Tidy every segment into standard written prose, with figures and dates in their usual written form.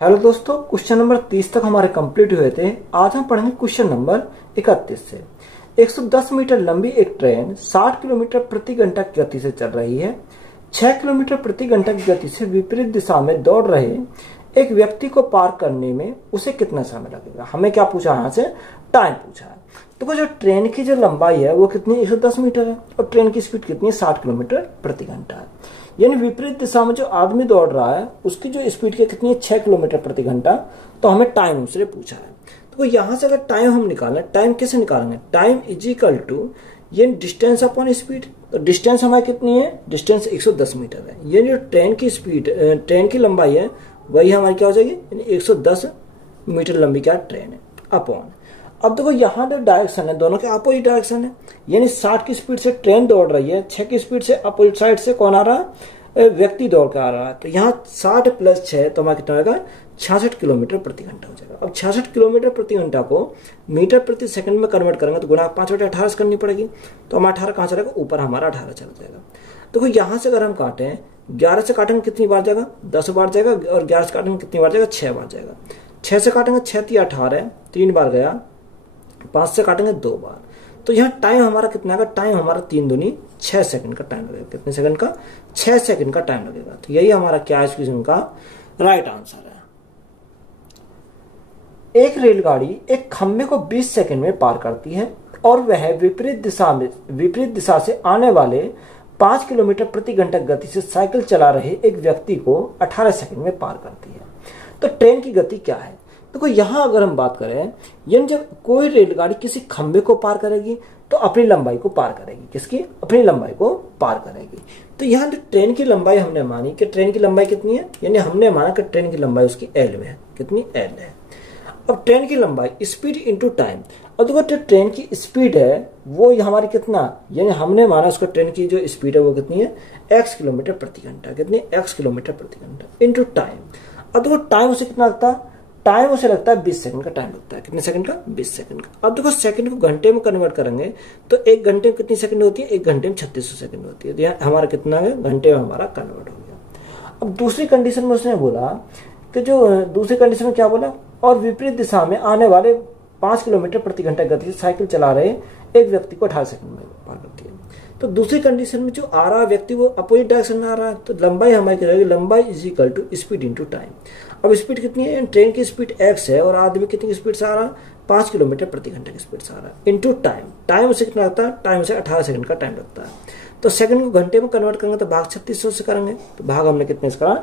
Hello दोस्तों, question number 30 तक हमारे कंप्लीट हुए थे। आज हम पढ़ेंगे क्वेश्चन नंबर 31 से। 110 मीटर लंबी एक ट्रेन 60 किलोमीटर प्रति घंटा की गति से चल रही है। 6 किलोमीटर प्रति घंटा की गति से विपरीत दिशा में दौड़ रहे एक व्यक्ति को पार करने में उसे कितना समय लगेगा। हमें क्या पूछा, यहाँ से टाइम पूछा है। तो जो ट्रेन की जो लंबाई है वो कितनी 110 मीटर है और ट्रेन की स्पीड कितनी है 60 किलोमीटर प्रति घंटा है। यानी विपरीत दिशा में जो आदमी दौड़ रहा है उसकी जो स्पीड के कितनी है 6 किलोमीटर प्रति घंटा। तो हमें टाइम उससे पूछा है। तो यहाँ से अगर टाइम हम निकालें, टाइम कैसे निकालेंगे, टाइम इज इक्वल टू ये डिस्टेंस अपॉन स्पीड। तो डिस्टेंस हमारी कितनी है, डिस्टेंस 110 मीटर है। ये जो ट्रेन की स्पीड, ट्रेन की लंबाई है वही हमारी क्या हो जाएगी, 110 मीटर लंबी क्या ट्रेन है अपॉन। अब देखो यहाँ जो डायरेक्शन है दोनों के अपोजिट डायरेक्शन है, यानी 60 की स्पीड से ट्रेन दौड़ रही है, 6 की स्पीड से अपोजिट साइड से कौन आ रहा है, व्यक्ति दौड़ कर आ रहा है। तो यहाँ 60 प्लस 6 तो हमारा कितना होगा 66 किलोमीटर प्रति घंटा हो जाएगा। अब 66 किलोमीटर प्रति घंटा को मीटर प्रति सेकंड में कन्वर्ट करेंगे तो गुणा 5/18 करनी पड़ेगी। तो हमारा 18 कहाँ चलेगा, ऊपर हमारा 18 चला जाएगा। देखो यहाँ से अगर हम काटें, 11 से काटेंगे कितनी बार जाएगा, 10 बार जाएगा, और 11 से काटेंगे कितनी बार जाएगा, 6 बार जाएगा। 6 से काटेंगे 6 × 18 3 बार गया, 5 से काटेंगे 2 बार। तो यहाँ टाइम हमारा कितना आएगा, टाइम हमारा 3 दूनी 6 सेकंड का टाइम लगेगा। कितने सेकंड का, 6 सेकंड का टाइम लगेगा। तो यही हमारा क्या इस क्वेश्चन का राइट आंसर है। एक रेलगाड़ी एक खंबे को 20 सेकंड में पार करती है और वह विपरीत दिशा से आने वाले 5 किलोमीटर प्रति घंटा गति से साइकिल चला रहे एक व्यक्ति को 18 सेकंड में पार करती है। तो ट्रेन की गति क्या है। देखो यहाँ अगर हम बात करें, यानी जब कोई रेलगाड़ी किसी खंबे को पार करेगी तो अपनी लंबाई को पार करेगी, किसकी, अपनी लंबाई को पार करेगी। तो यहाँ जो ट्रेन की लंबाई हमने मानी कि ट्रेन की लंबाई कितनी है, यानी हमने माना कि ट्रेन की लंबाई उसकी एल में है, कितनी एल है। अब ट्रेन की लंबाई स्पीड इंटू टाइम। और देखो जो ट्रेन की स्पीड है वो हमारी कितना, यानी हमने माना उसका ट्रेन की जो स्पीड है वो कितनी है x किलोमीटर प्रति घंटा, कितनी x किलोमीटर प्रति घंटा इंटू टाइम। अब देखो टाइम उसे कितना लगता है, टाइम उसे लगता है 20 सेकंड का टाइम लगता है। कितने सेकंड का, 20 सेकंड का। अब देखो सेकंड को घंटे में कन्वर्ट करेंगे तो 1 घंटे में कितनी सेकंड होती है, 1 घंटे में 3600 सेकंड होती है। तो यहाँ हमारा कितना है, घंटे में हमारा कन्वर्ट हो गया। अब दूसरी कंडीशन में उसने बोला कि जो दूसरी कंडीशन में क्या बोला, और विपरीत दिशा में आने वाले 5 किलोमीटर प्रति घंटा गति से साइकिल चला रहे एक व्यक्ति को 18 सेकंड में पार करती है। तो दूसरी कंडीशन में जो आ रहा व्यक्ति वो अपोजिट डायरेक्शन में आ रहा है, तो लंबाई हमारी क्या रहेगी, लंबाई is equal to speed into time. अब स्पीड कितनी है, ट्रेन की स्पीड x है और आदमी कितनी स्पीड से आ रहा है, 5 किलोमीटर प्रति घंटे की स्पीड से आ रहा है, इंटू टाइम। टाइम उसे कितना लगता है, टाइम से 18 सेकंड का टाइम लगता है। तो सेकंड को घंटे में कन्वर्ट करेंगे तो भाग 3600 से करेंगे, तो भाग हमने कितने से करा,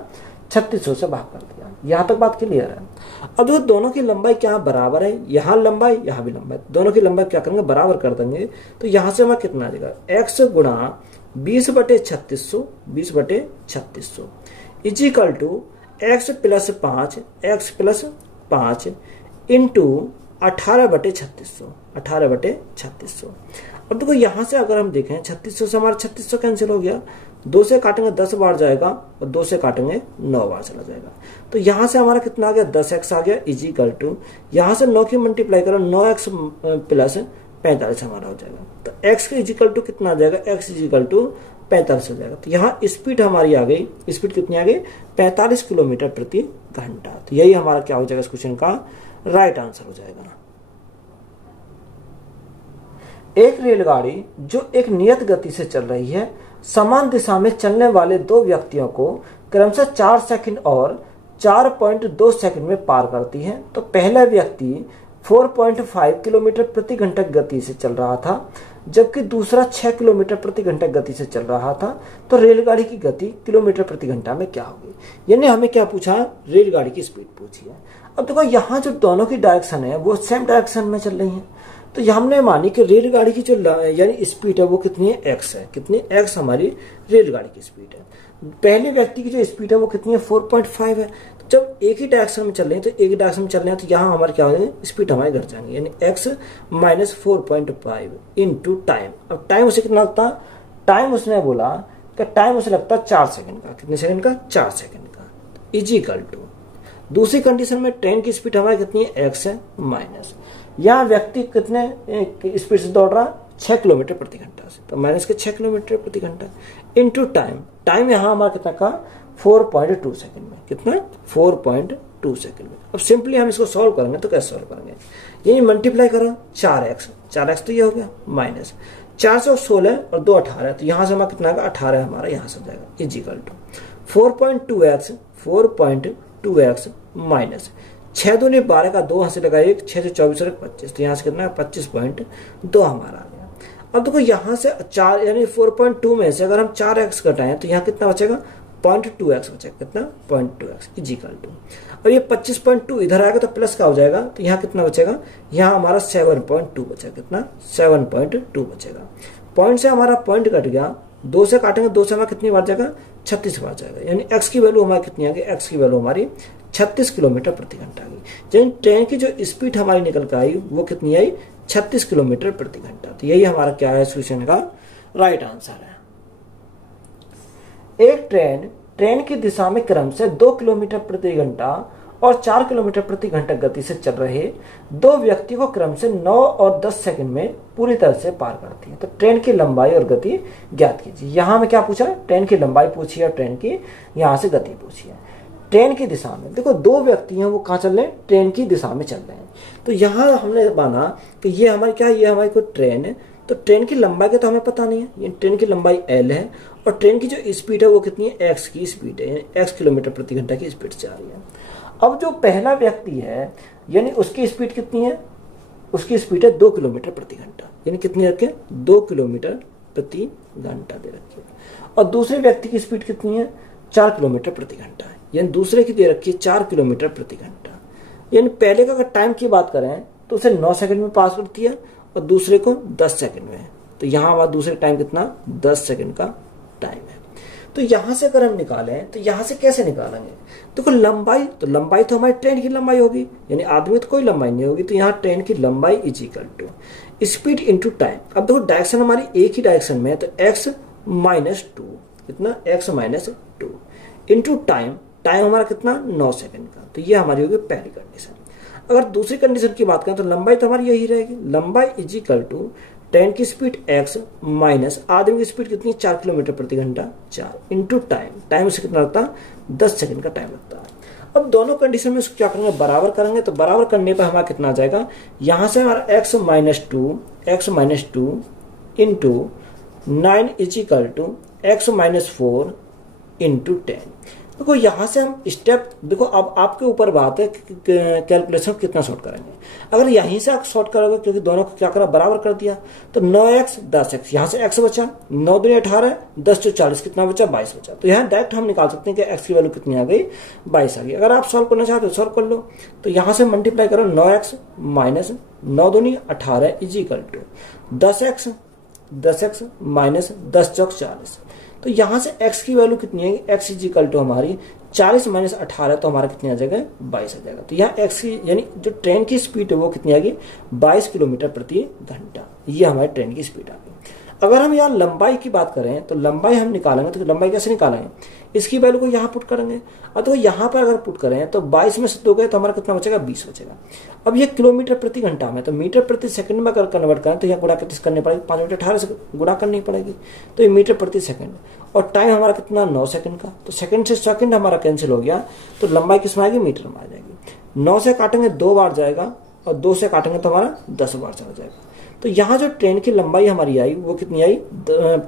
3600 से भाग कर दिया। यहाँ तक बात क्लियर है। अब जो दोनों की लंबाई क्या बराबर है, यहाँ लंबाई यहाँ भी लंबाई, दोनों की लंबाई क्या करेंगे, बराबर कर देंगे। तो यहाँ से हमारा कितना आ जाएगा, x गुणा 20/3600 20/3600 is equal to x plus 5 into 18/3600 18/3600। अब देखो यहाँ से अगर हम देखें 3600 से हमारा 3600 कैंसिल हो गया, 2 से काटेंगे 10 बार जाएगा और 2 से काटेंगे 9 बार चला जाएगा। तो यहाँ से हमारा कितना आ गया, 10x आ गया इज इक्वल टू, यहाँ से 9 की मल्टीप्लाई करो 9x प्लस 45 हमारा हो जाएगा। तो x का इज इक्वल टू कितना आ जाएगा, x इज इक्वल टू 45 हो जाएगा। तो यहाँ स्पीड हमारी आ गई, स्पीड कितनी आ गई 45 किलोमीटर प्रति घंटा। तो यही हमारा क्या हो जाएगा इस क्वेश्चन का राइट आंसर हो जाएगा। एक रेलगाड़ी जो एक नियत गति से चल रही है समान दिशा में चलने वाले 2 व्यक्तियों को क्रमशः 4 सेकंड और 4.2 सेकंड में पार करती है। तो पहला व्यक्ति 4.5 किलोमीटर प्रति घंटा गति से चल रहा था जबकि दूसरा 6 किलोमीटर प्रति घंटा गति से चल रहा था। तो रेलगाड़ी की गति किलोमीटर प्रति घंटा में क्या होगी, यानी हमें क्या पूछा, रेलगाड़ी की स्पीड पूछी है। अब देखो यहाँ जो दोनों की डायरेक्शन है वो सेम डायरेक्शन में चल रही है। तो हमने मानी कि रेलगाड़ी की जो यानी स्पीड है वो कितनी है, x है, कितनी x हमारी रेलगाड़ी की स्पीड है। पहले व्यक्ति की जो स्पीड है वो कितनी है, 4.5 है। तो जब एक ही डायरेक्शन में चल रहे हैं, तो एक ही डायरेक्शन में चल रहे हैं, तो यहाँ हमारे क्या हो जाएंगे, स्पीड हमारे घट जाएंगे, यानी x माइनस 4.5 इंटू टाइम। अब टाइम उसे कितना लगता है, टाइम उसने बोला कि टाइम उसे लगता है 4 सेकंड का, कितने सेकंड का, 4 सेकंड का इज इक्वल टू। दूसरी कंडीशन में ट्रेन की स्पीड हमारी कितनी है, x है माइनस, यहाँ व्यक्ति कितने स्पीड से दौड़ रहा, 6 किलोमीटर प्रति घंटा से, तो माइनस के 6 किलोमीटर प्रति घंटा इंटू टाइम। टाइम यहाँ हमारा कितना का 4.2 सेकंड में, कितना 4.2 2 सेकंड में। अब सिंपली हम इसको सॉल्व करेंगे तो कैसे सॉल्व करेंगे, यही मल्टीप्लाई करो 4x तो ये हो गया माइनस 4 से 16 और 2 18, तो यहां से हमारा कितना आएगा 18 हमारा यहां से जाएगा इजिकल टू 4.2x माइनस 6 दूनी 12 का 2 से लगा 1, 6 से 24 और 25, तो यहाँ से कितना 25.2 हमारा आ गया। अब देखो यहाँ से 4 यानी 4.2 में से अगर हम 4x घटाएं तो यहाँ कितना बचेगा 0.2x बचेगा, कितना 0.2x इजिकल टू, अब ये 25.2 इधर आएगा तो प्लस का हो जाएगा, तो यहाँ कितना बचेगा, यहाँ हमारा 7.2 बचेगा, कितना 7.2 बचेगा। पॉइंट से हमारा पॉइंट कट गया, 2 से काटेंगे 2 से हमारा कितनी बार जाएगा 36 बार जाएगा, यानी x की वैल्यू हमारी कितनी आ गई, x की वैल्यू हमारी 36 किलोमीटर प्रति घंटा आ गई। यानी ट्रेन की जो स्पीड हमारी निकल कर आई वो कितनी आई 36 किलोमीटर प्रति घंटा। तो यही हमारा क्या है सॉल्यूशन का राइट आंसर है। एक ट्रेन की दिशा में क्रम से 2 किलोमीटर प्रति घंटा और 4 किलोमीटर प्रति घंटा गति से चल रहे 2 व्यक्ति को क्रम से 9 और 10 सेकंड में पूरी तरह से पार करती है। तो ट्रेन की लंबाई और गति ज्ञात कीजिए। यहां में क्या पूछा, ट्रेन की लंबाई पूछी है और ट्रेन की यहां से गति पूछी है। ट्रेन की दिशा में देखो 2 व्यक्ति हैं, वो कहां चल रहे हैं, ट्रेन की दिशा में चल रहे हैं। तो यहां हमने माना कि ये हमारी क्या, ये हमारी कोई ट्रेन है, तो ट्रेन की लंबाई का तो हमें पता नहीं है, ये ट्रेन की लंबाई L है और ट्रेन की जो स्पीड है वो कितनी है, x की स्पीड है, x किलोमीटर प्रति घंटा की स्पीड से आ रही है। अब जो पहला व्यक्ति है यानी उसकी स्पीड कितनी है, उसकी स्पीड है 2 किलोमीटर प्रति घंटा, यानी कितनी रखे 2 किलोमीटर प्रति घंटा दे रखी है। और दूसरे व्यक्ति की स्पीड कितनी है 4 किलोमीटर प्रति घंटा है, यानी दूसरे की दे रखी है 4 किलोमीटर प्रति घंटा। यानी पहले का अगर टाइम की बात करें तो उसे 9 सेकंड में पास करती है और दूसरे को 10 सेकंड में, तो यहाँ हमारा दूसरे टाइम कितना 10 सेकंड का टाइम है। तो यहां से अगर हम निकालें तो यहां से कैसे निकालेंगे, देखो लंबाई तो हमारी ट्रेन की लंबाई होगी, यानी आदमी तो कोई लंबाई नहीं होगी, तो यहाँ ट्रेन की लंबाई is equal to speed into time. अब देखो डायरेक्शन हमारी एक ही डायरेक्शन में है, तो x माइनस 2 कितना x माइनस 2 इंटू टाइम हमारा कितना 9 सेकंड का, तो ये हमारी होगी पहली कंडीशन। अगर दूसरी कंडीशन की बात करें तो लंबाई तो हमारी यही रहेगी, लंबाई इज इक्वल टू ट्रेन की स्पीड x माइनस आदमी की स्पीड कितनी 4 किलोमीटर प्रति घंटा 4 इंटू टाइम से कितना लगता है 10 सेकंड का टाइम लगता है। अब दोनों कंडीशन में क्या करेंगे, बराबर करेंगे, तो बराबर करने पर हमारा कितना आ जाएगा, यहां से हमारा x minus 2 into 9 is equal to x minus 4 into 10। देखो यहां से हम स्टेप, देखो अब आपके ऊपर बात है कैलकुलेशन कितना शॉर्ट करेंगे। अगर यहीं से आप शॉर्ट करोगे, क्योंकि दोनों को क्या करा बराबर कर दिया, तो 9x 10x, यहां से x बचा 9 दूनी 18, 10 से 40 कितना बचा 22 बचा। तो यहाँ डायरेक्ट हम निकाल सकते हैं कि x की वैल्यू कितनी आ गई 22 आ गई। अगर आप सॉल्व करना चाहते हो सॉल्व कर लो, तो यहां से मल्टीप्लाई करो 9x माइनस 9 दूनी 18 is equal to 10x minus 10 चौक 40। तो यहां से x की वैल्यू कितनी है, x इज इक्वल टू हमारी 40 माइनस 18, तो हमारा कितनी आ जाएगा 22 आ जाएगा। तो यहाँ x की यानी जो ट्रेन की स्पीड है वो कितनी आ गई 22 किलोमीटर प्रति घंटा, ये हमारी ट्रेन की स्पीड आ गई। अगर हम यहाँ लंबाई की बात करें तो लंबाई हम निकालेंगे, तो लंबाई कैसे निकालेंगे, इसकी वैल्यू को यहाँ पुट करेंगे। अब तो यहाँ पर अगर पुट करें तो 22 में से 2 गए तो हमारा कितना बचेगा 20 बचेगा। अब ये किलोमीटर प्रति घंटा में, तो मीटर प्रति सेकंड में अगर कन्वर्ट करें तो यहाँ गुणा किस करनी पड़ेगी, 5 मीटर 18 से गुणा करनी पड़ेगी, तो ये मीटर प्रति सेकंड। और टाइम हमारा कितना 9 सेकंड का, तो सेकंड से सेकंड हमारा कैंसिल हो गया, तो लंबाई किस में आएगी मीटर में आ जाएगी। 9 से काटेंगे 2 बार जाएगा और 2 से काटेंगे तो हमारा 10 बार चला जाएगा। तो यहाँ जो ट्रेन की लंबाई हमारी आई वो कितनी आई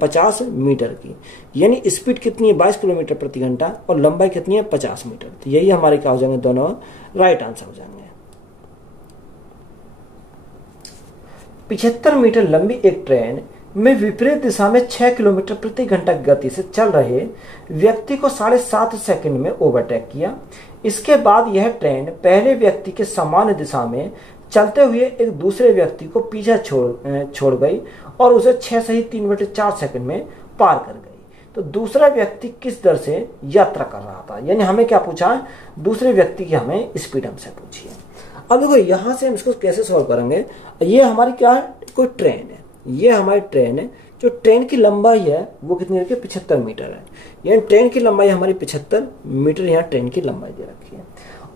50 मीटर की, यानी स्पीड कितनी है 22 किलोमीटर प्रति घंटा और लंबाई कितनी है 50 मीटर। तो यही हमारे क्या हो जाएंगे, दोनों राइट आंसर हो जाएंगे। 75 मीटर लंबी एक ट्रेन में विपरीत दिशा में 6 किलोमीटर प्रति घंटा गति से चल रहे व्यक्ति को 7.5 सेकंड में ओवरटेक किया। इसके बाद यह ट्रेन पहले व्यक्ति के समान दिशा में चलते हुए एक दूसरे व्यक्ति को पीछे छोड़ गई और उसे 6 सही 3/4 सेकंड में पार कर गई। तो दूसरा व्यक्ति किस दर से यात्रा कर रहा था, यानी हमें क्या पूछा है, दूसरे व्यक्ति की हमें स्पीड हमसे पूछी है। अब देखो यहां से हम इसको कैसे सॉल्व करेंगे, ये हमारी क्या है, कोई ट्रेन है, ये हमारी ट्रेन है, जो ट्रेन की लंबाई है वो कितनी रखी 75 मीटर है, यानी ट्रेन की लंबाई हमारी 75 मीटर यहाँ ट्रेन की लंबाई दे रखी है।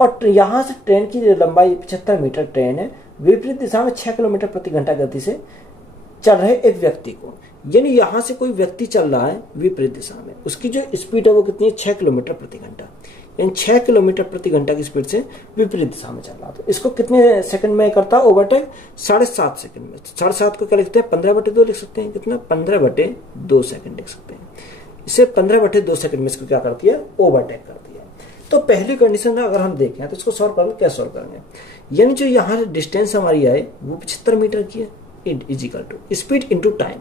और यहाँ से ट्रेन की लंबाई 75 मीटर ट्रेन है, विपरीत दिशा में 6 किलोमीटर प्रति घंटा गति से चल रहे एक व्यक्ति को, यानी यहाँ से कोई व्यक्ति चल रहा है विपरीत दिशा में, उसकी जो स्पीड है वो कितनी है 6 किलोमीटर प्रति घंटा। यानी 6 किलोमीटर प्रति घंटा की स्पीड से विपरीत दिशा में चल रहा। तो इसको कितने सेकंड में करता है ओवरटेक? 7.5 सेकंड में। 7.5 को क्या लिखते हैं? 15/2 लिख सकते हैं। कितना? 15/2 सेकंड लिख सकते हैं। इसे 15/2 सेकंड में इसको क्या करती है? ओवरटेक करती है। तो पहली कंडीशन अगर हम देखें तो इसको सॉल्व करेंगे। क्या सॉल्व करेंगे? यानी जो यहाँ डिस्टेंस हमारी है वो 75 मीटर की है, is equal to speed into time.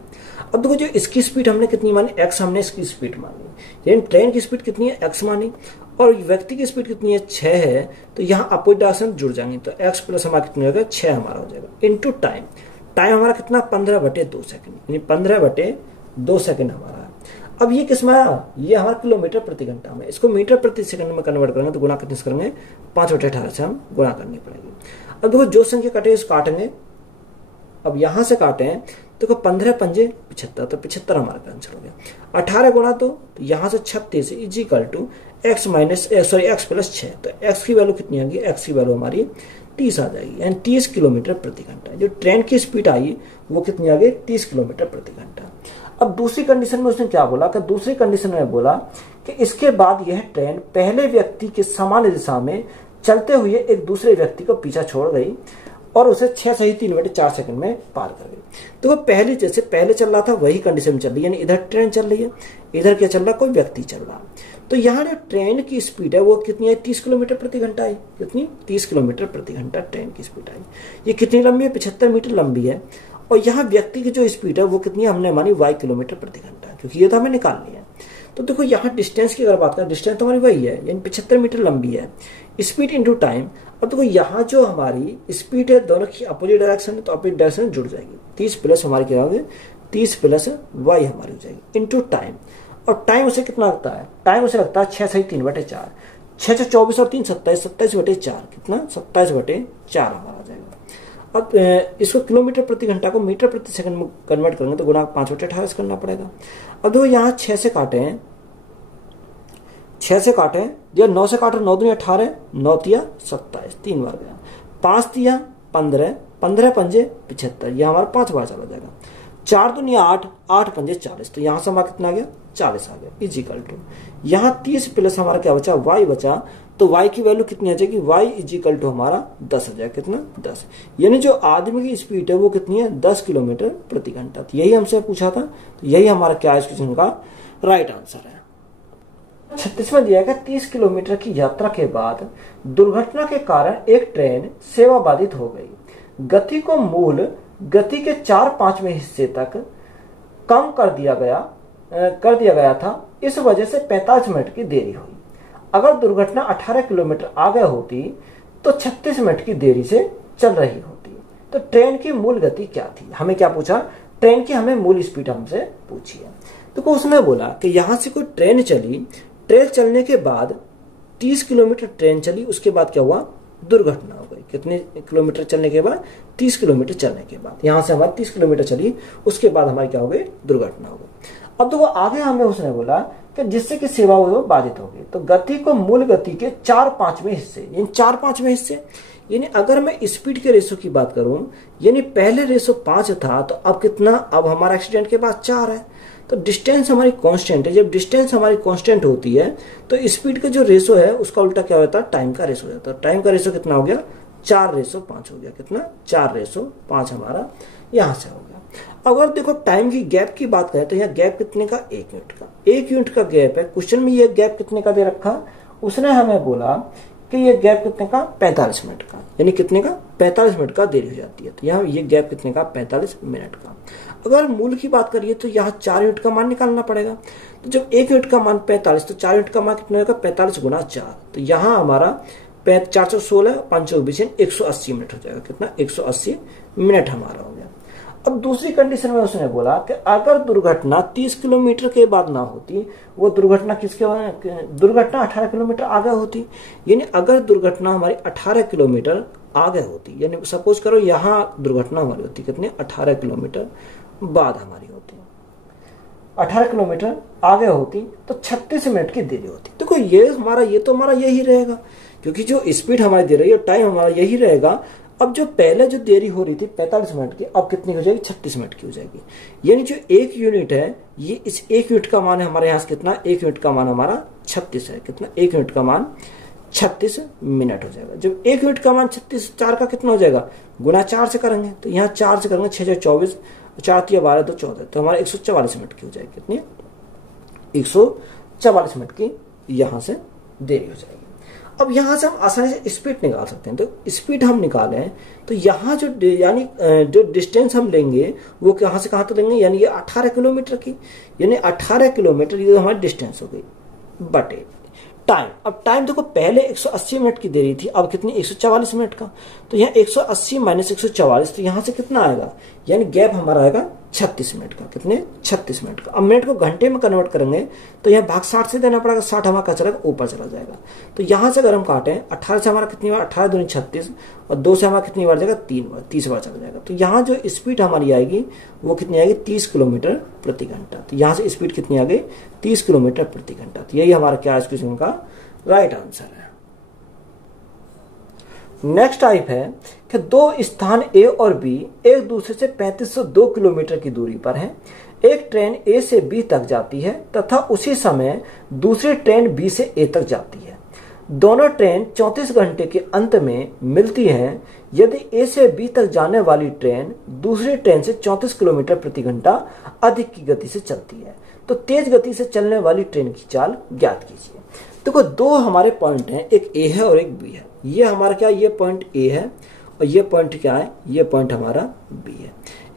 अब देखो जो इसकी स्पीड हमने कितनी मानी? x हमने इसकी स्पीड मानी, यानी ट्रेन की स्पीड कितनी है? x मानी, और व्यक्ति की स्पीड कितनी है? 6 है। तो यहाँ अपोजिट डायरेक्शन जुड़ जाएंगे, तो x प्लस हमारा कितनी हो गया? 6 हमारा हो जाएगा, इंटू टाइम। टाइम हमारा कितना? 15/2 सेकंड, यानी 15/2 सेकंड हमारा है। अब ये किस में आया? ये हमारा किलोमीटर प्रति घंटा में। इसको मीटर प्रति सेकंड में कन्वर्ट करेंगे तो गुणा कितने से करेंगे? 5/18 से हम गुणा करनी पड़ेगी। अब देखो जो संख्या कटे इसको काटेंगे। अब यहां से काटे हैं देखो 15 पंजे 75, तो 75 हमारा आंसर हो गया। 18 गुणा तो यहां से 36 इजिकल टू x प्लस 6। तो x की वैल्यू कितनी आएगी? x की वैल्यू हमारी 30 आ जाएगी, यानी 30 किलोमीटर प्रति घंटा। जो ट्रेन की स्पीड आई वो कितनी आ गई? 30 किलोमीटर प्रति घंटा। अब दूसरी कंडीशन में उसने क्या बोला? कि दूसरी कंडीशन में बोला कि इसके बाद यह ट्रेन पहले व्यक्ति के समान दिशा में चलते हुए एक दूसरे व्यक्ति को पीछा छोड़ गई और उसे 6 सही 3/4 सेकंड में पार कर गई। तो वो पहले जैसे पहले चल रहा था वही कंडीशन में चल रही है, यानी इधर ट्रेन चल रही है, इधर क्या चल रहा? कोई व्यक्ति चल रहा। तो यहाँ जो ट्रेन की स्पीड है वो कितनी है? 30 किलोमीटर प्रति घंटा आई। कितनी? 30 किलोमीटर प्रति घंटा ट्रेन की स्पीड आई। ये कितनी लंबी है? 75 मीटर लंबी है। और यहाँ व्यक्ति की जो स्पीड है वो कितनी है? हमने मानी y किलोमीटर प्रति घंटा, क्योंकि ये तो हमें निकालनी है। तो देखो यहाँ डिस्टेंस की अगर बात करें, डिस्टेंस तो हमारी वही है, यानी 75 मीटर लंबी है। Speed into time. अब देखो यहाँ जो हमारी स्पीड है दोनों की अपोजिट डायरेक्शन है, तो अपोजिट डायरेक्शन जुड़ जाएगी। 30 प्लस हमारी क्या होगी? 30 प्लस y हमारी हो जाएगी, इंटू टाइम। और टाइम उसे कितना लगता है? टाइम उसे लगता है 6 सही 3/4। 6 24 और 3 27, 27/4 कितना? 27/4 हमारा आ जाएगा। अब इसको किलोमीटर प्रति घंटा को मीटर प्रति सेकंड में कन्वर्ट करेंगे तो गुणा 5/18 से करना पड़ेगा। अब देखो यहाँ 6 से काटे हैं, 6 से काटे या 9 से काटे, 9 दूनी 18, 9 तिया 27, 3 बार गया। 5 तिया 15, 15 पंजे 75, यह हमारा 5 बार चला जाएगा। 4 दूनी 8, 8 पंजे 40, तो यहाँ से हमारा कितना आ गया? 40 आ गया, इजिकल टू यहाँ 30 प्लस हमारा क्या बचा? y बचा। तो y की वैल्यू कितनी आ जाएगी? y इजिकल टू हमारा 10 आ जाएगा। कितना? 10। यानी जो आदमी की स्पीड है वो कितनी है? 10 किलोमीटर प्रति घंटा। तो यही हमसे पूछा था, तो यही हमारा क्या इस क्वेश्चन का राइट आंसर है। 36वां दिया गया 30 किलोमीटर की यात्रा के बाद दुर्घटना के कारण एक ट्रेन सेवा बाधित हो गई। गति को मूल गति के 4/5वें हिस्से तक कम कर दिया गया था। इस वजह से 45 मिनट की देरी हुई। अगर दुर्घटना 18 किलोमीटर आगे होती तो 36 मिनट की देरी से चल रही होती। तो ट्रेन की मूल गति क्या थी? हमें क्या पूछा? ट्रेन की हमें मूल स्पीड हमसे पूछी है। तो उसने बोला कि यहां से कोई ट्रेन चली, ट्रेन चलने के बाद 30 किलोमीटर ट्रेन चली, उसके बाद क्या हुआ? दुर्घटना हो गई। कितने किलोमीटर चलने के बाद? 30 किलोमीटर चलने के बाद। यहां से हमारी 30 किलोमीटर चली, उसके बाद हमारी क्या हो गई? दुर्घटना हो गई। अब तो वो आगे हमें उसने बोला कि जिससे कि सेवा वो बाधित हो गई। तो गति को मूल गति के 4/5वें हिस्से, यानी 4/5वें हिस्से, यानी अगर मैं स्पीड के रेशो की बात करूं, यानी पहले रेशो 5 था, तो अब कितना? अब हमारा एक्सीडेंट के बाद 4 है। तो डिस्टेंस हमारी कांस्टेंट है। जब डिस्टेंस हमारी कांस्टेंट होती है तो स्पीड का जो रेशो है उसका उल्टा क्या होता है? टाइम का रेशो हो जाता है। टाइम का रेशो कितना हो गया? 4/5 हो गया। कितना? 4/5 हमारा यहां से हो गया। अगर देखो टाइम की गैप की बात करें तो यहाँ गैप कितने का? 1 मिनट का। 1 यूनिट का गैप है। क्वेश्चन में ये गैप कितने का दे रखा? उसने हमें बोला कि ये गैप कितने का? 45 मिनट का। यानी कितने का? 45 मिनट का देरी हो जाती है। तो यहाँ ये गैप कितने का? 45 मिनट का। अगर मूल की बात करिए तो यहाँ 4 यूनिट का मान निकालना पड़ेगा। तो जब 1 यूनिट का मान 45, तो 4 यूनिट का मान कितना होगा? 45 गुना 4। तो यहाँ हमारा 416, 520, 180 मिनट हो जाएगा। कितना? 180 मिनट हमारा हो गया। अब दूसरी कंडीशन में उसने बोला कि अगर दुर्घटना 30 किलोमीटर के बाद ना होती, वो दुर्घटना दुर्घटना 18 किलोमीटर आगे होती। यानी अगर दुर्घटना हमारी 18 किलोमीटर आगे होती, यानी सपोज करो यहाँ दुर्घटना हमारी होती कितने? 18 किलोमीटर बाद हमारी होती, 18 किलोमीटर आगे होती तो 36 मिनट की देरी होती। देखो ये तो हमारा यही रहेगा, क्योंकि जो स्पीड हमारी दे रही है टाइम हमारा यही रहेगा। अब जो पहले जो देरी हो रही थी 45 मिनट की, अब कितनी हो जाएगी? 36 मिनट की हो जाएगी। यानी जो 1 यूनिट है, ये इस 1 यूनिट का मान है हमारे यहाँ से कितना? 1 यूनिट का मान हमारा 36 है। कितना? 1 यूनिट का मान 36 मिनट हो जाएगा। जब 1 यूनिट का मान 36, 4 का कितना हो जाएगा? गुना 4 से करेंगे, तो यहाँ 4 से करेंगे 6 24, 4 3 12 तो 14, तो हमारा 144 मिनट की हो जाएगी। कितनी? 144 मिनट की यहाँ से देरी हो जाएगी। अब यहाँ से हम आसानी से स्पीड निकाल सकते हैं। तो स्पीड हम निकालें तो यहाँ जो यानी जो डिस्टेंस हम लेंगे वो कहाँ से कहाँ तक लेंगे, यानी ये 18 किलोमीटर की, यानी 18 किलोमीटर ये हमारी डिस्टेंस हो गई बटे टाइम। अब टाइम देखो पहले 180 मिनट की देरी थी, अब कितनी? 144 मिनट का। तो यहाँ 180 माइनस 144, तो यहाँ से कितना आएगा? यानी गैप हमारा आएगा 36 मिनट का। कितने? 36 मिनट का। अब मिनट को घंटे में कन्वर्ट करेंगे तो यहाँ भाग 60 से देना पड़ेगा, 60 हमारा क्या चलेगा? ऊपर चला जाएगा। तो यहाँ से अगर हम काटें 18 से हमारा कितनी बार? 18 दूनी 36, और 2 से हमारा कितनी बार जाएगा? 3 बार, 30 बार चला जाएगा। तो यहाँ जो स्पीड हमारी आएगी वो कितनी आएगी? 30 किलोमीटर प्रति घंटा। तो यहाँ से स्पीड कितनी आ गई? 30 किलोमीटर प्रति घंटा। तो यही हमारा क्या इस क्वेश्चन का राइट आंसर है। नेक्स्ट टाइप है कि दो स्थान ए और बी एक दूसरे से 3502 किलोमीटर की दूरी पर हैं। एक ट्रेन ए से बी तक जाती है तथा उसी समय दूसरी ट्रेन बी से ए तक जाती है। दोनों ट्रेन 34 घंटे के अंत में मिलती हैं। यदि ए से बी तक जाने वाली ट्रेन दूसरी ट्रेन से 34 किलोमीटर प्रति घंटा अधिक की गति से चलती है तो तेज गति से चलने वाली ट्रेन की चाल ज्ञात कीजिए। देखो दो हमारे पॉइंट हैं, एक ए है और एक बी है। ये हमारा क्या? ये पॉइंट ए है और ये पॉइंट क्या है? ये पॉइंट हमारा बी है।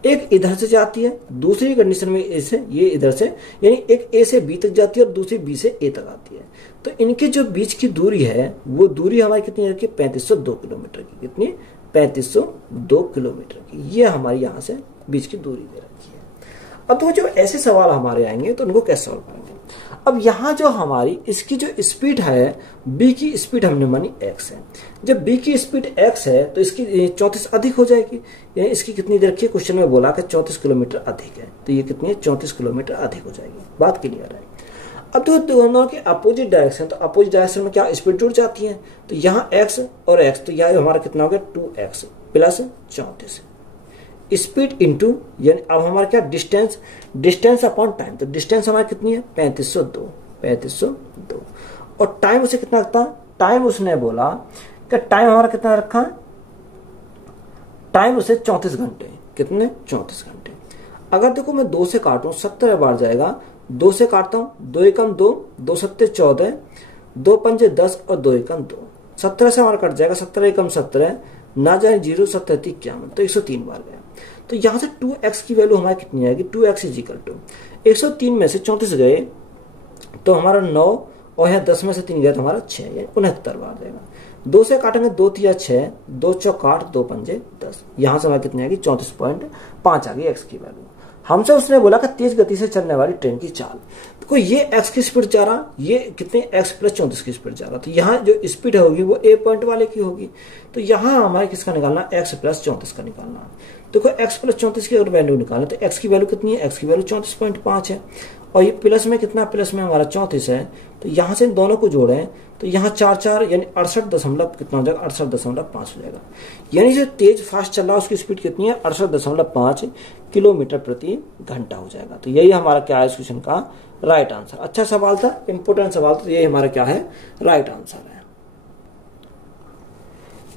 एक इधर से जाती है, दूसरी कंडीशन में ए से, ये इधर से, यानी एक ए से बी तक जाती है और दूसरी बी से ए तक आती है। तो इनके जो बीच की दूरी है वो दूरी हमारी कितनी रखी? 3502 किलोमीटर की। कितनी? 3502 किलोमीटर की। ये हमारी यहाँ से बीच की दूरी दे रखी है। अब तो जो ऐसे सवाल हमारे आएंगे तो उनको कैसे सॉल्व करेंगे? अब यहाँ जो हमारी इसकी जो स्पीड है, बी की स्पीड हमने मानी x है। जब बी की स्पीड x है तो इसकी 34 अधिक हो जाएगी, यानी इसकी कितनी देर रखी है? क्वेश्चन में बोला कि 34 किलोमीटर अधिक है, तो ये कितनी है? 34 किलोमीटर अधिक हो जाएगी। बात क्लियर है। अब तो दोनों के अपोजिट डायरेक्शन, तो अपोजिट डायरेक्शन में क्या स्पीड जुड़ जाती है? तो यहाँ x और x, तो यहाँ हमारा कितना हो गया? 2x प्लस 34 स्पीड इंटू, यानी अब हमारा क्या? Distance, distance upon time. तो डिस्टेंस हमारी कितनी है? 3502 और टाइम उसे कितना रखता? टाइम उसने बोला कि टाइम हमारा कितना रखा? टाइम उसे 34 घंटे। कितने? 34 घंटे। अगर देखो मैं 2 से काटूं 17 बार जाएगा, 2 से काटता हूं, 2 एकम 2, 2 सत्ते 14, 2 पंजे 10 और 2 एकम 2, 17 से हमारा कट जाएगा, 17 एकम 17, ना जाए 0, 17 51, तो 103 बार गया। तो यहां से 2x की वैल्यू हमारी कितनी आएगी? 2x इज इक्वल टू 103 में से 34 गए तो हमारा 9, और यहाँ 10 में से 3 गया तो हमारा 6, यानी 69 बार जाएगा। 2 से काटेंगे 2 3 6, 2 चौक 8, 2 पंजे 10, यहां से हमारी कितनी आएगी? 34.5 आ गई x की वैल्यू। हमसे उसने बोला कि तेज गति से चलने वाली ट्रेन की चाल। तो ये x की स्पीड जा रहा, ये कितने? x प्लस 34 की स्पीड जा रहा। तो यहाँ जो स्पीड होगी वो a पॉइंट वाले की होगी। तो यहाँ हमारे किसका निकालना? x प्लस 34 का निकालना। देखो x प्लस 34 की अगर वैल्यू निकालें तो x की वैल्यू कितनी है? x की वैल्यू 34.5 है और ये प्लस में कितना? प्लस में हमारा 34 है। तो यहाँ से इन दोनों को जोड़ें तो यहाँ 4 4 यानी 68 दशमलव कितना हो जाएगा? 68.5 हो जाएगा। यानी जो तेज फास्ट चल रहा है उसकी स्पीड कितनी है? 68.5 किलोमीटर प्रति घंटा हो जाएगा। तो यही हमारा क्या है इस क्वेश्चन का राइट आंसर। अच्छा सवाल था, इंपोर्टेंट सवाल, तो यही हमारा क्या है? राइट आंसर है।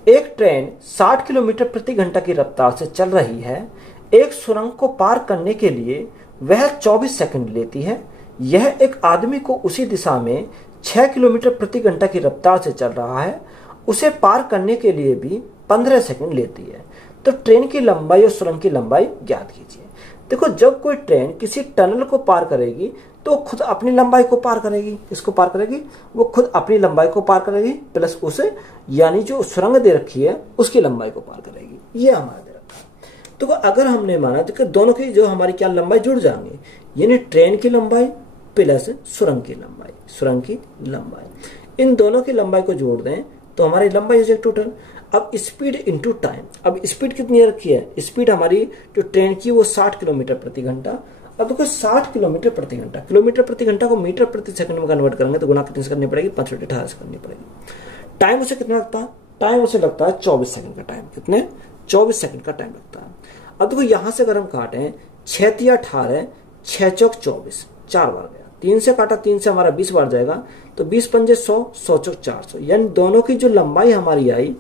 एक ट्रेन 60 किलोमीटर प्रति घंटा की रफ्तार से चल रही है। एक सुरंग को पार करने के लिए वह 24 सेकंड लेती है। यह एक आदमी को उसी दिशा में 6 किलोमीटर प्रति घंटा की रफ्तार से चल रहा है, उसे पार करने के लिए भी 15 सेकंड लेती है। तो ट्रेन की लंबाई और सुरंग की लंबाई ज्ञात कीजिए। देखो जब कोई ट्रेन किसी टनल को पार करेगी तो खुद अपनी लंबाई को पार करेगी। इसको पार करेगी, वो खुद अपनी लंबाई को पार करेगी प्लस उसे, यानी जो सुरंग दे रखी है उसकी लंबाई को पार करेगी। ये हमारा दे रखा है। तो अगर हमने माना तो दोनों की जो हमारी क्या लंबाई जुड़ जाएंगे, यानी ट्रेन की लंबाई प्लस सुरंग की लंबाई, सुरंग की लंबाई, इन दोनों की लंबाई को जोड़ दें तो हमारी लंबाई हो जाएगी टोटल। अब स्पीड इंटू टाइम, अब स्पीड कितनी रखी है? स्पीड हमारी जो ट्रेन की वो 60 किलोमीटर प्रति घंटा। अब देखो 60 किलोमीटर प्रति घंटा, किलोमीटर प्रति घंटा को मीटर प्रति सेकंड में कन्वर्ट करेंगे तो गुना कितने से करनी पड़ेगी? 5/18 से करनी पड़ेगी। टाइम उसे कितना लगता है? टाइम उसे लगता है 24 सेकंड का टाइम। कितने? 24 सेकंड का टाइम लगता है। अब देखो यहां से अगर हम काटें 6 × 18, 6 × 24, 4 बार गया, 3 से काटा, 3 से हमारा 20 बार जाएगा, तो 20 पंजे 100, 100 चौक 400, यानी दोनों की जो लंबाई हमारी आई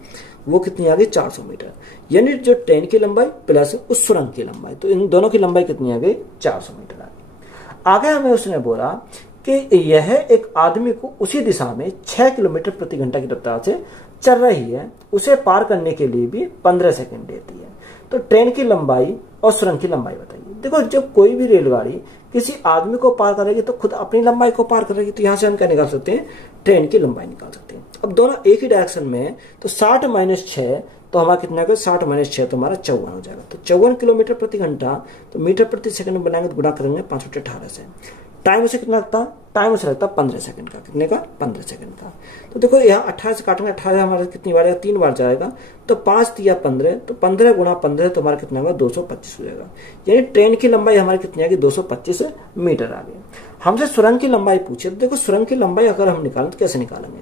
वो कितनी आ गई 400 मीटर। यानी जो ट्रेन की लंबाई प्लस उस सुरंग की लंबाई, तो इन दोनों की लंबाई कितनी आ गई 400 मीटर आ गई। आगे हमें उसने बोला कि यह एक आदमी को उसी दिशा में 6 किलोमीटर प्रति घंटा की रफ्तार से चल रही है, उसे पार करने के लिए भी 15 सेकंड लेती है। तो ट्रेन की लंबाई और सुरंग की लंबाई बताइए। देखो, जब कोई भी रेलगाड़ी किसी आदमी को पार करेगी तो खुद अपनी लंबाई को पार करेगी, तो यहां से हम क्या निकाल सकते हैं, ट्रेन की लंबाई निकाल सकते हैं। अब दोनों एक ही डायरेक्शन में है, तो 60 माइनस 6 तो हमारा कितना होगा, 60 माइनस 6 तो हमारा 54 हो जाएगा। तो 54 किलोमीटर प्रति घंटा, तो मीटर प्रति सेकंड बनाएंगे तो गुणा करेंगे 5/18 से। टाइम उसे कितना लगता है, टाइम उसे लगता है 15 सेकंड का। कितने का, 15 सेकंड का। तो देखो यहाँ 18 से काटेंगे, 18 हमारा कितनी बार जाएगा, 3 बार जाएगा, तो 5 तिया 15, तो 15 गुणा 15 तो हमारा कितना होगा 225 हो जाएगा। यानी ट्रेन की लंबाई हमारी कितनी आएगी 225 मीटर आ गई। हमसे सुरंग की लंबाई पूछे, तो देखो सुरंग की लंबाई अगर हम निकालें तो कैसे निकालेंगे,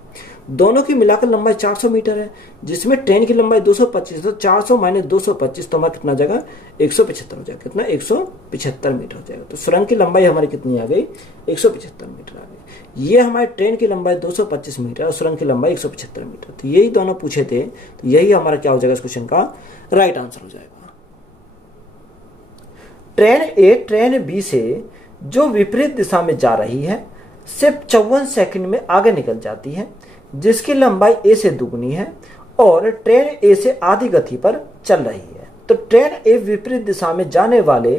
दोनों की मिलाकर लंबाई 400 मीटर है, जिसमें ट्रेन की लंबाई 225, तो 400 माइनस 225 तो हमारा कितना आ जाएगा 175 हो जाएगा। कितना, 175 मीटर हो जाएगा। तो सुरंग की लंबाई हमारी कितनी आ गई 175 मीटर आ गई। ये हमारे ट्रेन की लंबाई 225 मीटर और सुरंग की लंबाई 175 मीटर। तो यही दोनों पूछे थे, तो यही हमारा क्या हो जाएगा इस क्वेश्चन का राइट आंसर हो जाएगा। ट्रेन ए ट्रेन बी से जो विपरीत दिशा में जा रही है सिर्फ 54 सेकंड में आगे निकल जाती है, जिसकी लंबाई ए से दुगनी है और ट्रेन ए से आधी गति पर चल रही है। तो ट्रेन ए विपरीत दिशा में जाने वाले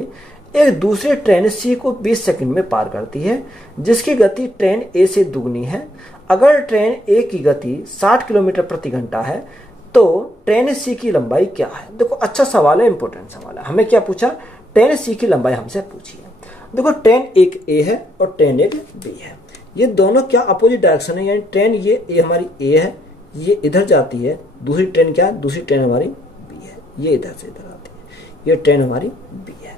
एक दूसरे ट्रेन सी को 20 सेकंड में पार करती है, जिसकी गति ट्रेन ए से दुगनी है। अगर ट्रेन ए की गति 60 किलोमीटर प्रति घंटा है तो ट्रेन सी की लंबाई क्या है। देखो अच्छा सवाल है, इंपॉर्टेंट सवाल है। हमें क्या पूछा, ट्रेन सी की लंबाई हमसे पूछी है। देखो ट्रेन एक ए है और ट्रेन एक बी है, ये दोनों क्या अपोजिट डायरेक्शन है, यानी ट्रेन ये ए हमारी ए है, ये इधर जाती है, दूसरी ट्रेन क्या है, दूसरी ट्रेन हमारी बी है, ये इधर से इधर आती है, ये ट्रेन हमारी बी है।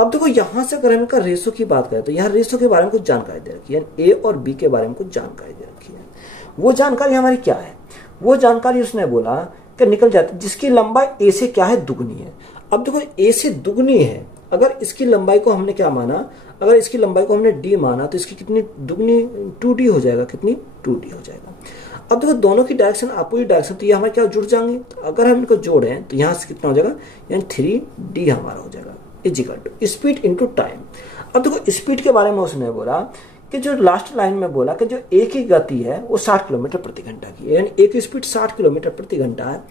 अब देखो यहां से अगर हम इनका रेशो की बात करें तो यहाँ रेशो के बारे में कुछ जानकारी दे रखी है, ए और बी के बारे में कुछ जानकारी दे रखी है। वो जानकारी हमारी क्या है, वो जानकारी उसने बोला कि निकल जाती है जिसकी लंबाई ए से क्या है दुगनी है। अब देखो ए से दुगनी है, अगर इसकी लंबाई को हमने क्या माना, अगर इसकी लंबाई को हमने डी माना तो इसकी कितनी दुगनी 2d हो जाएगा, कितनी 2d हो जाएगा। अब देखो दोनों की डायरेक्शन अपोजिट डायरेक्शन, तो ये हमारे क्या जुड़ जाएंगे, तो अगर हम इनको जोड़ें तो यहाँ से कितना हो जाएगा, यानी 3d हमारा हो जाएगा is equal to speed into time. अब देखो स्पीड के बारे में उसने बोला कि जो लास्ट लाइन में बोला कि जो ए की गति है वो 60 किलोमीटर प्रति घंटा की है, यानी ए की स्पीड 60 किलोमीटर प्रति घंटा है।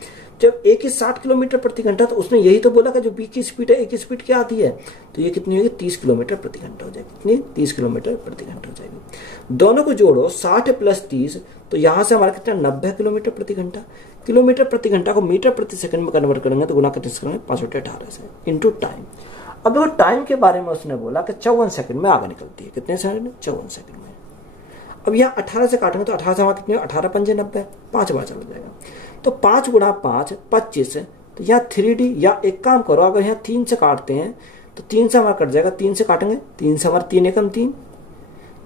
जब ए की 60 किलोमीटर प्रति घंटा, तो उसने यही तो बोला कि जो बी की स्पीड है ए की स्पीड क्या आती है, तो ये कितनी होगी 30 किलोमीटर प्रति घंटा हो जाएगी। कितनी, 30 किलोमीटर प्रति घंटा हो जाएगी। दोनों को जोड़ो 60 प्लस 30, तो यहां से हमारा कितना 90 किलोमीटर प्रति घंटा। किलोमीटर प्रति घंटा को मीटर प्रति सेकंड में कन्वर्ट करेंगे तो गुना कितने करेंगे 5/18 से इंटू टाइम। अब देखो टाइम के बारे में उसने बोला कि 54 सेकंड में आगे निकलती है। कितने सेकंड, 54 सेकंड में। अब यहाँ 18 से काटेंगे तो 18 से हमारा कितने, 18 पंजे 90, 5 बार चला जाएगा। तो 5 गुणा 5 25, तो यहाँ 3d, या एक काम करो अगर यहाँ 3 से काटते हैं तो 3 से हमारा कट जाएगा, 3 से काटेंगे, 3 से हमारा 3 एकम 3,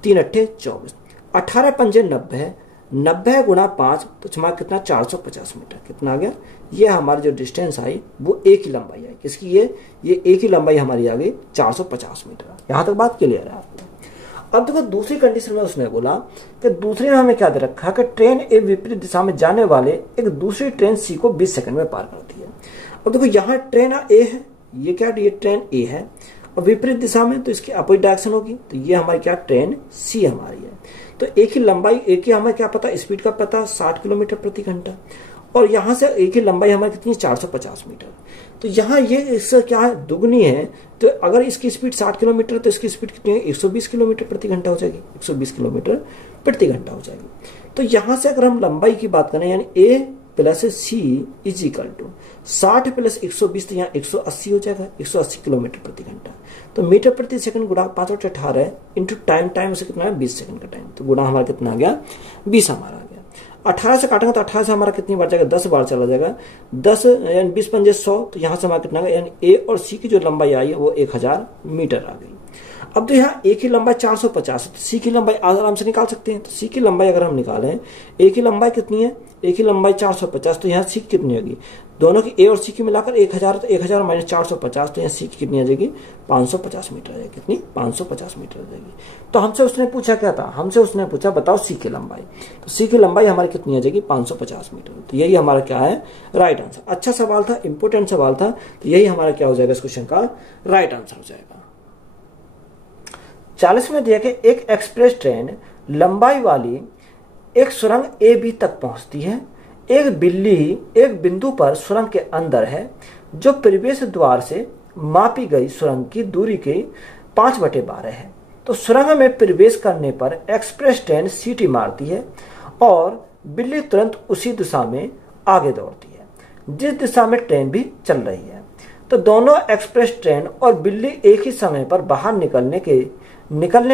3 अट्ठे 24, 18 पंजे 90, 90 गुणा 5 तो हमारा कितना 450 मीटर। कितना आ गया, ये हमारी जो डिस्टेंस आई वो एक ही लंबाई आई। किसकी, ये एक ही लंबाई हमारी आ गई 450 मीटर। यहाँ तक बात क्लियर है आपको। अब देखो दूसरी कंडीशन में उसने बोला कि दूसरे में हमें क्या दे रखा है कि ट्रेन ए विपरीत दिशा में जाने वाले एक दूसरी ट्रेन सी को 20 सेकंड में पार करती है। अब देखो यहाँ ट्रेन ए है, ये क्या, ये ट्रेन ए है और विपरीत दिशा में, तो इसकी अपोजिट डायरेक्शन होगी, तो ये हमारी क्या ट्रेन सी हमारी है। तो एक ही लंबाई, एक ही हमें क्या पता, स्पीड का पता 60 किलोमीटर प्रति घंटा, और यहां से एक ही लंबाई हमारी कितनी 450 मीटर। तो यहाँ ये इससे क्या है, दुगनी है। तो अगर इसकी स्पीड 60 किलोमीटर तो इसकी स्पीड कितनी है, 120 किलोमीटर प्रति घंटा हो जाएगी, 120 किलोमीटर प्रति घंटा हो जाएगी। तो यहां से अगर हम लंबाई की बात करें, यानी A plus C is equal to 60 plus 120, तो यहाँ 180 हो जाएगा, 180 किलोमीटर प्रति घंटा। तो मीटर प्रति सेकंड गुणा 5/18 इंटू टाइम, टाइम से कितना है 20 सेकंड का टाइम, तो गुणा हमारा कितना आ गया 20 हमारा आ गया। 18 से काटेंगे तो 18 से हमारा कितनी बार जाएगा, 10 बार चला जाएगा, 10 यानी 20 पंजे 100, तो यहाँ से हमारा कितना, यानी ए और सी की जो लंबाई आई है वो 1000 मीटर आ गई। अब तो यहाँ ए की लंबाई 450 है, तो सी की लंबाई आराम से निकाल सकते हैं। तो सी की लंबाई अगर हम निकालें, ए की लंबाई कितनी है, ए की लंबाई 450, तो यहाँ सी कितनी होगी, दोनों की ए और सी की मिलाकर 1000, तो 1000 माइनस 450, तो यहाँ सी की कितनी आ जाएगी, 550 मीटर आ जाएगी। कितनी, 550 मीटर आ जाएगी। तो हमसे उसने पूछा क्या था, हमसे उसने पूछा बताओ सी की लंबाई, तो सी की लंबाई हमारी कितनी आ जाएगी, 550 मीटर। तो यही हमारा क्या है, राइट आंसर। अच्छा सवाल था, इंपोर्टेंट सवाल था, तो यही हमारा क्या हो जाएगा इस क्वेश्चन का राइट आंसर हो जाएगा। 40 में दिया कि एक एक्सप्रेस ट्रेन लंबाई वाली एक सुरंग ए बी तक पहुंचती है। एक बिल्ली एक बिंदु पर सुरंग के अंदर है जो प्रवेश द्वार से मापी गई सुरंग की दूरी के 5/12 है। तो सुरंग में प्रवेश करने पर एक्सप्रेस ट्रेन सीटी मारती है और बिल्ली तुरंत उसी दिशा में आगे दौड़ती है जिस दिशा में ट्रेन भी चल रही है। तो दोनों एक्सप्रेस ट्रेन और बिल्ली एक ही समय पर बाहर निकलने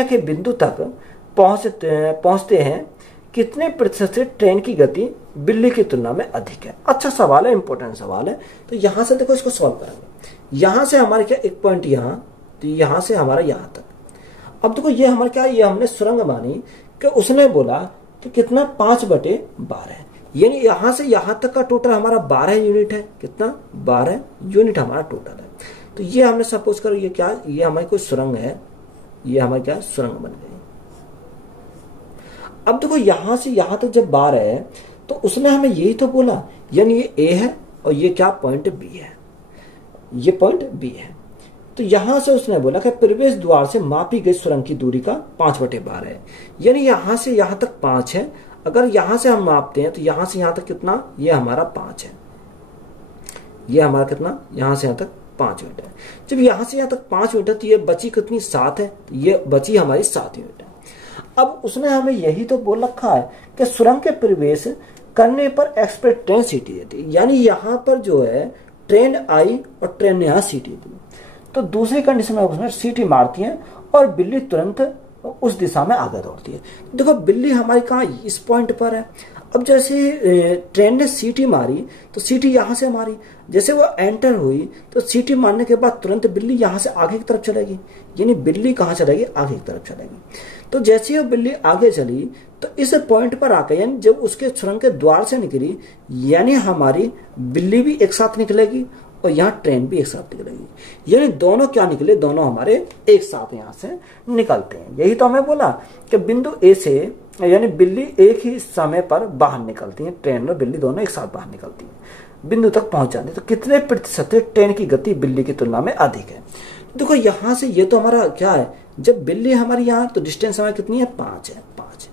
के बिंदु तक पहुंचते हैं। कितने प्रतिशत से ट्रेन की गति बिल्ली की तुलना में अधिक है। अच्छा सवाल है, इंपॉर्टेंट सवाल है। तो यहां से देखो इसको सॉल्व करेंगे। यहां से हमारे क्या एक पॉइंट यहां, तो यहां से हमारा यहां तक। अब देखो ये हमारे क्या, ये हमने सुरंग मानी कि उसने बोला कि कितना 5/12, यानी यहां से यहां तक का टोटल हमारा 12 यूनिट है। कितना, 12 यूनिट हमारा टोटल है। तो ये हमने सपोज करो ये क्या, ये हमारी कोई सुरंग है, ये हमारी क्या सुरंग बन गई। अब देखो यहां से यहां तक जब 12 है तो उसने हमें यही तो बोला, यानी ये ए है और ये क्या पॉइंट बी है, ये पॉइंट बी है। तो यहां से उसने बोला कि प्रवेश द्वार से मापी गई सुरंग की दूरी का 5/12 है, यानी यहां से यहां तक 5 है। अगर यहां से हम मापते हैं तो यहां से यहां तक कितना, ये हमारा 5 है, ये हमारा कितना, यहां से यहां तक 5 यूनिट है। जब यहां से यहां तक 5 यूनिट है तो ये बची कितनी, 7 है, तो ये बची हमारी 7 यूनिट है। अब उसने हमें यही तो बोल रखा है कि सुरंग के प्रवेश करने पर एक्सप्रेस ट्रेन सीटी देती है, यानी यहां पर जो है ट्रेन आई और ट्रेन ने यहां सीटी दी। तो दूसरी कंडीशन में उसमें सीटी मारती है और बिल्ली तुरंत उस दिशा में आगे दौड़ती है। देखो बिल्ली हमारी कहाँ, इस पॉइंट पर है। अब जैसे ट्रेन ने सीटी मारी तो सीटी यहां से मारी, जैसे वो एंटर हुई तो सीटी मारने के बाद तुरंत बिल्ली यहां से आगे की तरफ चलेगी, यानी बिल्ली कहां चलेगी, आगे की तरफ चलेगी। तो जैसे ही वो बिल्ली आगे चली तो इस पॉइंट पर आकर, यानी जब उसके सुरंग के द्वार से निकली, यानी हमारी बिल्ली भी एक साथ निकलेगी और यहाँ ट्रेन भी एक साथ निकलेगी, यानी दोनों क्या निकले, दोनों हमारे एक साथ यहाँ से निकलते हैं। यही तो हमें बोला कि बिंदु ए से, यानी बिल्ली एक ही समय पर बाहर निकलती है, ट्रेन और बिल्ली दोनों एक साथ बाहर निकलती है, बिंदु तक पहुंच जाती है। तो कितने प्रतिशत ट्रेन की गति बिल्ली की तुलना में अधिक है। देखो यहां से ये तो हमारा क्या है, जब बिल्ली हमारी यहाँ, तो डिस्टेंस हमारी कितनी है, 5 है, 5।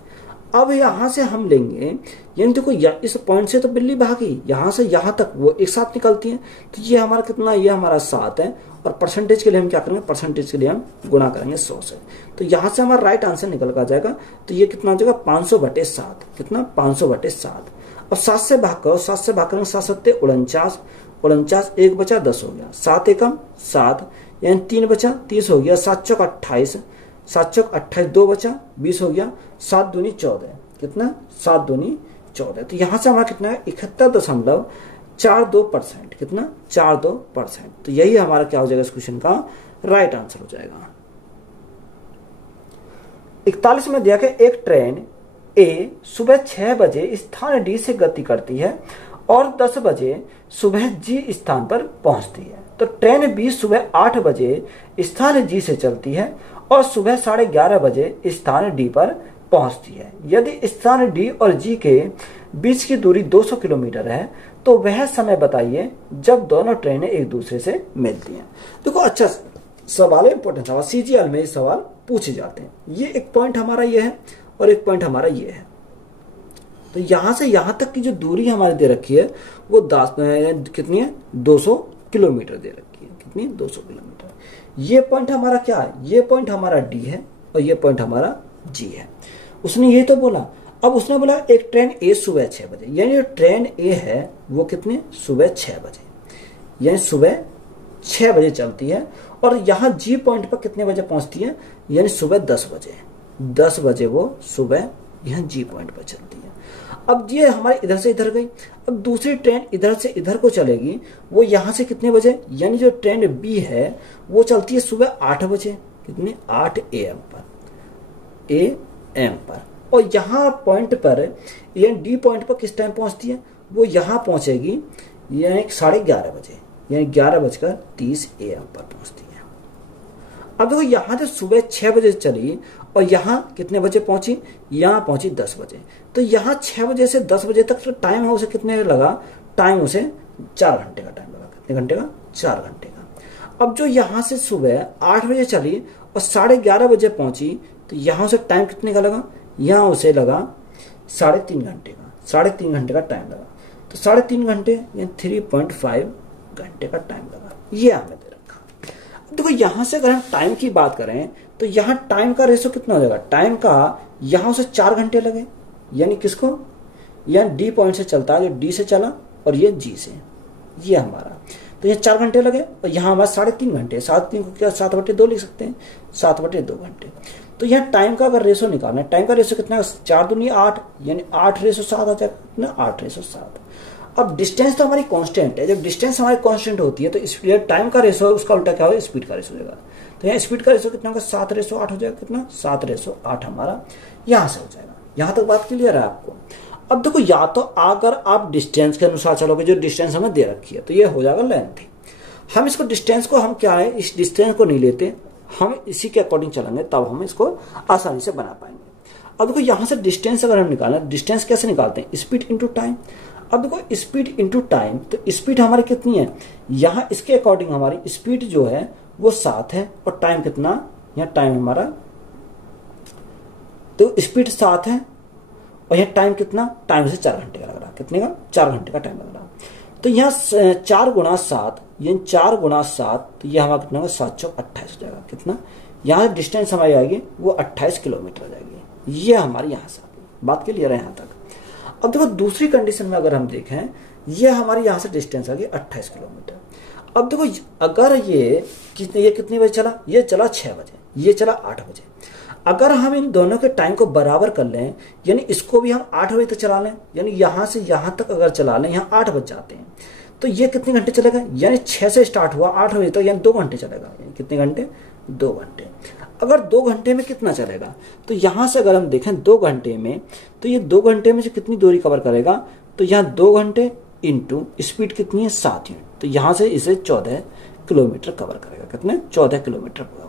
अब यहां से हम लेंगे, यानी देखो इस पॉइंट से तो बिल्ली भागी, यहां से यहां तक वो एक साथ निकलती है, तो ये हमारा कितना, ये हमारा 7 है। और परसेंटेज के लिए हम क्या करेंगे, परसेंटेज के लिए हम गुणा करेंगे 100 से। तो यहां से हमारा राइट आंसर निकल कर जाएगा। तो ये कितना हो जाएगा, 500/7। कितना, 500/7। अब 7 से भाग करो, 7 से भाग करेंगे 7 7 49, 49 1 बचा 10 हो गया, 7 एकम 7, यानी 3 बचा 30 हो गया, 7 चौक 28, 7 चौक 28, 2 बचा 20 हो गया, 7 दूनी 14। कितना, 7 दूनी 14। तो यहां से हमारा कितना है, 71.42%। कितना, 42%। तो यही हमारा क्या हो जाएगा इस क्वेश्चन का राइट आंसर हो जाएगा। 41 में दिया कि एक ट्रेन ए सुबह 6 बजे स्थान डी से गति करती है और 10 बजे सुबह जी स्थान पर पहुंचती है। तो ट्रेन बी सुबह 8 बजे स्थान जी से चलती है और सुबह 11:30 बजे स्थान डी पर पहुंचती है। यदि स्थान डी और जी के बीच की दूरी 200 किलोमीटर है तो वह समय बताइए जब दोनों ट्रेनें एक दूसरे से मिलती हैं। देखो अच्छा सवाल है, इंपॉर्टेंट सवाल, सीजीएल में ये सवाल पूछे जाते हैं। ये एक पॉइंट हमारा ये है और एक पॉइंट हमारा ये है। तो यहां से यहां तक की जो दूरी हमारी दे रखी है वो कितनी है, 200 किलोमीटर दे रखी है। कितनी, 200 किलोमीटर। ये पॉइंट हमारा क्या है, ये पॉइंट हमारा डी है और ये पॉइंट हमारा जी है। उसने ये तो बोला। अब उसने बोला एक ट्रेन ए सुबह 6 बजे, यानी ट्रेन ए है वो कितने, सुबह 6 बजे, यानी सुबह 6 बजे चलती है और यहां जी पॉइंट पर कितने बजे पहुंचती है, यानी सुबह 10 बजे। 10 बजे वो सुबह यहां जी पॉइंट पर चलती है। अब ये हमारे इधर से इधर गई। अब दूसरी ट्रेन इधर से इधर को चलेगी, वो यहां से कितने बजे, यानी जो ट्रेन बी है वो चलती है सुबह 8 बजे। कितने 8 AM पर। और यहाँ पॉइंट पर यानी डी पॉइंट पर किस टाइम पहुंचती है, वो यहाँ पहुंचेगी यानी 11:30 बजे, यानी 11:30 AM पर पहुंचती है। अब देखो यहाँ से सुबह 6 बजे चली और यहाँ कितने बजे पहुंची, यहाँ पहुंची 10 बजे। तो यहाँ 6 बजे से 10 बजे तक जो टाइम है उसे कितने लगा, टाइम उसे 4 घंटे का टाइम लगा। कितने घंटे का, 4 घंटे का। अब जो यहाँ से सुबह 8 बजे चली और 11:30 बजे पहुंची, तो यहाँ उसे टाइम कितने का लगा, यहाँ उसे लगा 3.5 घंटे का, 3.5 घंटे का टाइम लगा। तो 3.5 घंटे यानी 3.5 घंटे का टाइम लगा, ये हमें दे रखा। अब देखो यहाँ से अगर हम टाइम की बात करें तो यहाँ टाइम का रेशो कितना हो जाएगा, टाइम का यहाँ से 4 घंटे लगे, यानी किसको, यानी डी पॉइंट से चलता है, जो डी से चला और ये जी से, ये हमारा, तो ये 4 घंटे लगे और यहाँ हमारा 3.5 घंटे, 3.5 को क्या 7/2 लिख सकते हैं, 7/2 घंटे। तो यहाँ टाइम का अगर रेशो निकालना है, टाइम का रेशो कितना है, 4 दूनी 8, यानी 8:7 आ जाएगा, कितना 8:7। अब डिस्टेंस तो हमारी कांस्टेंट है, जब डिस्टेंस हमारी कांस्टेंट होती है तो इसलिए टाइम का रेशो उसका उल्टा क्या होगा, स्पीड का रेशो हो जाएगा। तो यहाँ स्पीड का रेशो कितना होगा, 7:8 हो जाएगा, कितना 7:8 हमारा यहाँ से हो जाएगा। यहाँ तक बात क्लियर है आपको। अब देखो या तो अगर आप डिस्टेंस के अनुसार चलोगे, जो डिस्टेंस हमें दे रखी है, तो ये हो जाएगा लेंथ। हम इसको डिस्टेंस को हम क्या है, इस डिस्टेंस को नहीं लेते, हम इसी के अकॉर्डिंग चलेंगे, तब हम इसको आसानी से बना पाएंगे। अब देखो यहाँ से डिस्टेंस अगर हम निकालना, डिस्टेंस कैसे निकालते हैं, स्पीड इंटू टाइम। अब देखो स्पीड इंटू टाइम, तो स्पीड हमारी कितनी है, यहाँ इसके अकॉर्डिंग हमारी स्पीड जो है वो 7 है और टाइम कितना, यहाँ टाइम हमारा, तो स्पीड 7 है और यहाँ टाइम कितना, टाइम से 4 घंटे का लग रहा, कितने का, 4 घंटे का टाइम लग रहा। तो यहाँ 4 × 7, यानी 4 × 7, तो ये हमारा कितना होगा, 728 हो जाएगा। कितना, यहाँ डिस्टेंस हमारी आएगी वो 28 किलोमीटर हो जाएगी। ये हमारी यहाँ से बात क्लियर है यहाँ तक। अब देखो दूसरी कंडीशन में अगर हम देखें, ये हमारी यहाँ से डिस्टेंस आ गई 28 किलोमीटर। अब देखो अगर ये कितने बजे चला, ये चला 6 बजे, ये चला 8 बजे। अगर हम इन दोनों के टाइम को बराबर कर लें, यानी इसको भी हम 8 बजे तक चला लें, यानी यहाँ से यहाँ तक अगर चला लें, यहाँ 8 बज जाते हैं, तो ये कितने घंटे चलेगा, यानी 6 से स्टार्ट हुआ 8 बजे तक, यानी 2 घंटे चलेगा। यानी कितने घंटे, 2 घंटे। अगर 2 घंटे में कितना चलेगा, तो यहाँ से अगर हम देखें 2 घंटे में, तो ये 2 घंटे में से कितनी दूरी कवर करेगा, तो यहाँ 2 घंटे इंटू स्पीड कितनी है 7 यूनिट, तो यहाँ से इसे 14 किलोमीटर कवर करेगा। कितने, 14 किलोमीटर कवर,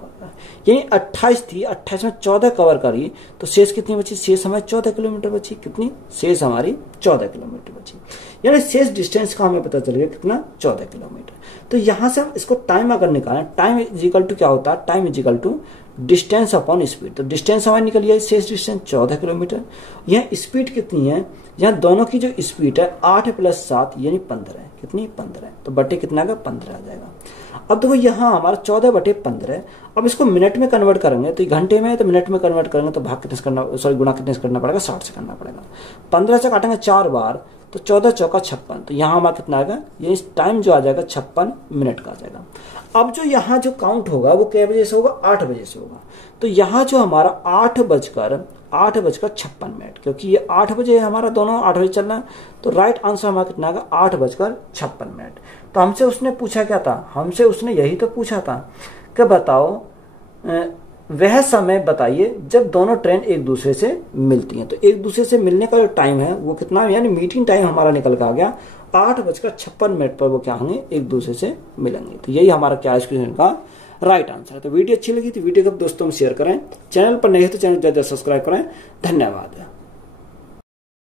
यानी 28 थी, 28 में 14 कवर करी, तो शेष कितनी बची, शेष हमारी 14 किलोमीटर बची। कितनी, शेष हमारी 14 किलोमीटर बची, यानी शेष डिस्टेंस का हमें पता चल गया कितना, 14 किलोमीटर। तो यहाँ से हम इसको टाइम अगर निकालें, टाइम इज इक्वल टू क्या होता है, time is equal to distance upon speed. तो डिस्टेंस हमारी निकल गया, शेष डिस्टेंस 14 किलोमीटर। यहाँ स्पीड कितनी है, यहाँ दोनों की जो स्पीड है 8 + 7 यानी 15 है। कितनी, 15 है, तो बटे कितना का 15 आ जाएगा। अब देखो यहाँ हमारा 14/15। अब इसको मिनट में कन्वर्ट करेंगे, तो घंटे में, तो मिनट में कन्वर्ट करेंगे तो भाग कितने करना, सॉरी गुणा कितने करना पड़ेगा, 60 से करना पड़ेगा। 15 से काटेंगे 4 बार, तो 14 चौका 56, तो यहाँ हमारा कितना आएगा, ये टाइम जो आ जाएगा 56 मिनट का आ जाएगा। अब जो यहाँ जो काउंट होगा वो कै बजे से होगा, 8 बजे से होगा। तो यहाँ जो हमारा 8:56, क्योंकि ये 8 बजे हमारा दोनों 8 बजे चलना है, तो राइट आंसर हमारा कितना आएगा, 8:56। तो हमसे उसने पूछा क्या था, हमसे उसने यही तो पूछा था कि बताओ वह समय बताइए जब दोनों ट्रेन एक दूसरे से मिलती हैं। तो एक दूसरे से मिलने का जो टाइम है वो कितना, यानी मीटिंग टाइम हमारा निकल आ गया 8:56 पर वो क्या होंगे, एक दूसरे से मिलेंगे। तो यही हमारा क्या इस क्वेश्चन का राइट आंसर है। तो वीडियो अच्छी लगी तो वीडियो को दोस्तों में शेयर करें, चैनल पर नए हैं तो चैनल को सब्सक्राइब करें। धन्यवाद।